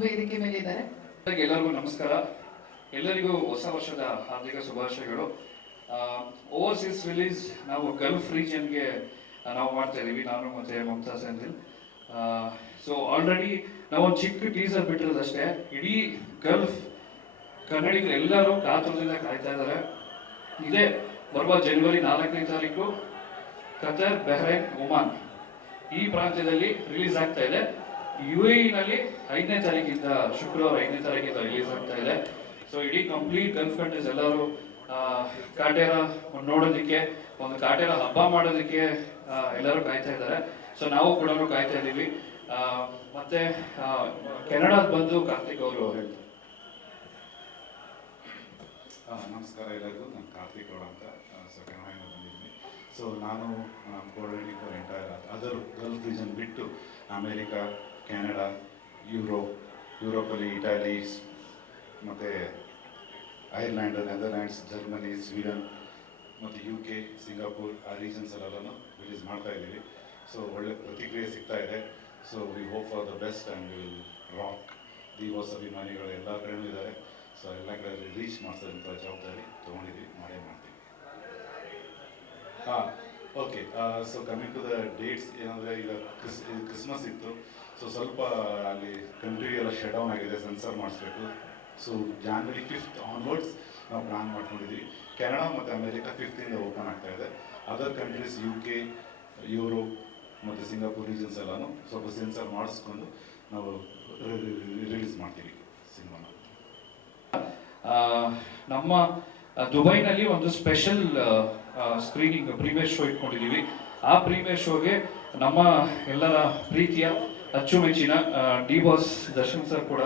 ವೇದಿಕೆ ಮೇಲೆ ಇದ್ದಾರೆ ಎಲ್ಲರಿಗೂ ನಮಸ್ಕಾರ. ಎಲ್ಲರಿಗೂ ಹೊಸ ವರ್ಷದ ಹಾರ್ದಿಕ ಶುಭಾಶಯಗಳು. ಓವರ್ಸೀಸ್ ರಿಲೀಸ್ ನಾವು ಗಲ್ಫ್ ರೀಜನ್ಗೆ ನಾವು ಮಾಡ್ತಾ ಇದ್ದೀವಿ. ನಾನು ಮತ್ತೆ ಮಮತಾ ಸೆಂಥಿಲ್ ಸೊ ಆಲ್ರೆಡಿ ನಾವು ಒಂದು ಚಿಕ್ಕ ಟೀಸರ್ ಬಿಟ್ಟಿರೋದಷ್ಟೇ. ಇಡೀ ಗಲ್ಫ್ ಕನ್ನಡಿಗರು ಎಲ್ಲರೂ ಕಾತುರದಿಂದ ಕಾಯ್ತಾ ಇದ್ದಾರೆ. ಇದೇ ಬರುವ ಜನವರಿ ನಾಲ್ಕನೇ ತಾರೀಕು ಕತರ್ ಬೆಹ್ರೈನ್ ಒಮಾನ್ ಈ ಪ್ರಾಂತ್ಯದಲ್ಲಿ ರಿಲೀಸ್ ಆಗ್ತಾ ಇದೆ. ಯು ನಲ್ಲಿ ಐದನೇ ತಾರೀಕಿಂದ, ಶುಕ್ರವಾರ ಐದನೇ ತಾರೀಕಿಂದ ರಿಲೀಸ್ ಆಗ್ತಾ ಇದೆ. ಸೊ ಇಡೀ ಕಂಪ್ಲೀಟ್ ಗಲ್ಫ್ ಕಂಟ್ರೀಸ್ ಎಲ್ಲರೂ ಕಾಟೇರ ನೋಡೋದಕ್ಕೆ, ಒಂದು ಕಾಟೇರ ಹಬ್ಬ ಮಾಡೋದಕ್ಕೆ ಎಲ್ಲರೂ ಕಾಯ್ತಾ ಇದ್ದಾರೆ. ಸೊ ನಾವು ಕೂಡ ಕಾಯ್ತಾ ಇದ್ದೀವಿ. ಮತ್ತೆ ಕೆನಡಾದ ಬಂದು ಕಾರ್ತಿಕ್ ಅವರು ಹೇಳ್ತಾರೆ. ನಮಸ್ಕಾರ ಎಲ್ಲರಿಗೂ. ನಾನು ಕಾರ್ತಿಕ್ ಗೌಡ ಅಂತ. ಸೊ ಕೆನಡಾಯಿಂದ ಬಂದಿದ್ದೀನಿ. ಸೊ ನಾನು coordinating for entire other gulf region ಬಿಟ್ಟು ಅಮೇರಿಕಾ ಕೆನಡಾ ಯುರೋಪ್ ಯುರೋಪಲ್ಲಿ ಇಟಾಲಿ ಮತ್ತು ಐರ್ಲ್ಯಾಂಡ್ ನೆದರ್ಲ್ಯಾಂಡ್ಸ್ ಜರ್ಮನಿ ಸ್ವೀಡನ್ ಮತ್ತು ಯು ಕೆ ಸಿಂಗಾಪುರ್ ಆ ರೀಜನ್ಸ್ ಎಲ್ಲನೂ ರಿಲೀಸ್ ಮಾಡ್ತಾ ಇದ್ದೀವಿ. ಸೊ ಒಳ್ಳೆ ಪ್ರತಿಕ್ರಿಯೆ ಸಿಗ್ತಾ ಇದೆ. So we hope for the best and will rock ದಿವೋಸ್ ಅಭಿಮಾನಿಗಳು ಎಲ್ಲ ಕಡೆಯೂ ಇದ್ದಾರೆ. ಸೊ ಎಲ್ಲ ಕಡೆ ರೀಚ್ ಮಾಡಿಸೋಂಥ ಜವಾಬ್ದಾರಿ ತೊಗೊಂಡಿದ್ದೀವಿ. ಮಾಡೇ ಮಾಡ್ತೀವಿ. Okay so coming to the dates ಏನಂದರೆ ಈಗ ಕ್ರಿಸ್ ಕ್ರಿಸ್ಮಸ್ ಇತ್ತು. ಸೊ ಸ್ವಲ್ಪ ಅಲ್ಲಿ ಕಂಟ್ರಿ ಎಲ್ಲ ಶಟ್ ಡೌನ್ ಆಗಿದೆ ಸೆನ್ಸರ್ ಮಾಡಿಸ್ಬೇಕು. ಸೊ ಜಾನ್ವರಿ ಫಿಫ್ತ್ ಆನ್ವರ್ಡ್ಸ್ ನಾವು ಪ್ಲಾನ್ ಮಾಡ್ಕೊಂಡಿದ್ವಿ. ಕೆನಡಾ ಮತ್ತು ಅಮೇರಿಕಾ ಫಿಫ್ತಿಂದ ಓಪನ್ ಆಗ್ತಾ ಇದೆ. Other countries U K Europe ಮತ್ತು ಸಿಂಗಾಪುರ್ ರೀಜನ್ಸ್ ಎಲ್ಲನೂ ಸ್ವಲ್ಪ ಸೆನ್ಸರ್ ಮಾಡಿಸ್ಕೊಂಡು ನಾವು ರಿಲೀಸ್ ಮಾಡ್ತೀವಿ ಸಿನಿಮಾನ. ನಮ್ಮ ದುಬೈನಲ್ಲಿ ಒಂದು ಸ್ಪೆಷಲ್ ಸ್ಕ್ರೀನಿಂಗ್ ಪ್ರೀಮಿಯರ್ ಶೋ ಇಟ್ಕೊಂಡಿದ್ದೀವಿ. ಆ ಪ್ರೀಮಿಯರ್ ಶೋಗೆ ನಮ್ಮ ಎಲ್ಲರ ಪ್ರೀತಿಯ ಅಚ್ಚುಮೆಚ್ಚಿನ ಡಿ ಬಾಸ್ ದರ್ಶನ್ ಸರ್ ಕೂಡ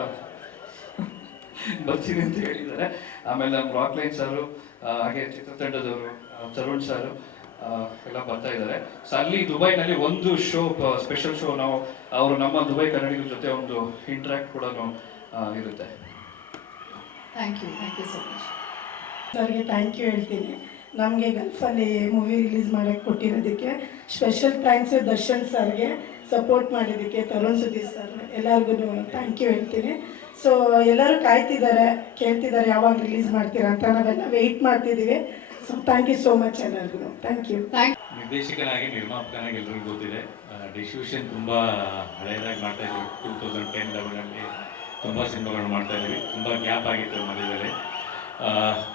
ಬರ್ತೀನಿ ಅಂತ ಹೇಳಿದ್ದಾರೆ. ಆಮೇಲೆ ನಮ್ಮ ರಾಕ್ಲೈನ್ ಸರ್ ಹಾಗೆ ಚಿತ್ರತಂಡದವರು ತರುಣ್ ಸರ್ ಎಲ್ಲ ಬರ್ತಾ ಇದ್ದಾರೆ. ಸೊ ಅಲ್ಲಿ ದುಬೈನಲ್ಲಿ ಒಂದು ಶೋ ಸ್ಪೆಷಲ್ ಶೋ ನಾವು ಅವರು ನಮ್ಮ ದುಬೈ ಕನ್ನಡಿಗರ ಜೊತೆ ಒಂದು ಇಂಟ್ರಾಕ್ಟ್ ಕೂಡ ಇರುತ್ತೆ. Thank you thank you so much ಸರ್ಗೆ ಥ್ಯಾಂಕ್ ಯು ಹೇಳ್ತೀನಿ. ನಮಗೆ ಗಲ್ಫಲ್ಲಿ ಮೂವಿ ರಿಲೀಸ್ ಮಾಡೋಕ್ಕೆ ಕೊಟ್ಟಿರೋದಕ್ಕೆ ಸ್ಪೆಷಲ್ ಥ್ಯಾಂಕ್ಸ್ ದರ್ಶನ್ ಸರ್ಗೆ ಸಪೋರ್ಟ್ ಮಾಡಿದ್ದಕ್ಕೆ ತರುಣ್ ಸುದೀಪ್ ಸರ್ ಎಲ್ಲರಿಗೂ ಥ್ಯಾಂಕ್ ಯು ಹೇಳ್ತೀನಿ. ಸೊ ಎಲ್ಲರೂ ಕಾಯ್ತಿದ್ದಾರೆ ಕೇಳ್ತಿದ್ದಾರೆ ಯಾವಾಗ ರಿಲೀಸ್ ಮಾಡ್ತೀರಾ ಅಂತ. ನಾವೆಲ್ಲ ವೆಯ್ಟ್ ಮಾಡ್ತಿದ್ದೀವಿ. So thank you so much ಎಲ್ಲರಿಗೂ ಥ್ಯಾಂಕ್ ಯು ಥ್ಯಾಂಕ್ ನಿರ್ದೇಶಕನಾಗಿ ನಿರ್ಮಾಪಕನಾಗಿ ಎಲ್ಲರಿಗೂ ಗೊತ್ತಿದೆ. ಡಿಸ್ಟ್ರಿಬ್ಯೂಷನ್ ತುಂಬ ಹಳೆಯದಾಗಿ ಮಾಡ್ತಾ ಇದ್ದೀವಿ. ಟೂ ತೌಸಂಡ್ ಟೆನ್ ಲೆವೆನಲ್ಲಿ ತುಂಬ ಸಿನಿಮಾಗಳು ಮಾಡ್ತಾ ಇದ್ದೀವಿ. ತುಂಬ ಗ್ಯಾಪ್ ಆಗಿತ್ತು ಮಧ್ಯದಲ್ಲಿ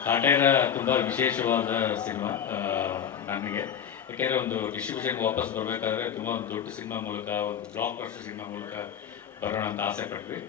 ಕಾಟೇರ ತುಂಬ ವಿಶೇಷವಾದ ಸಿನಿಮಾ ನನಗೆ. ಯಾಕೆಂದರೆ ಒಂದು ಡಿಸ್ಟ್ರಿಬ್ಯೂಷನ್ ವಾಪಸ್ ಬರಬೇಕಾದ್ರೆ ತುಂಬ ಒಂದು ದೊಡ್ಡ ಸಿನಿಮಾ ಮೂಲಕ, ಒಂದು ಬ್ಲಾಕ್ ಬಸ್ಟರ್ ಸಿನಿಮಾ ಮೂಲಕ ಬರೋಣ ಅಂತ ಆಸೆ ಪಟ್ವಿ.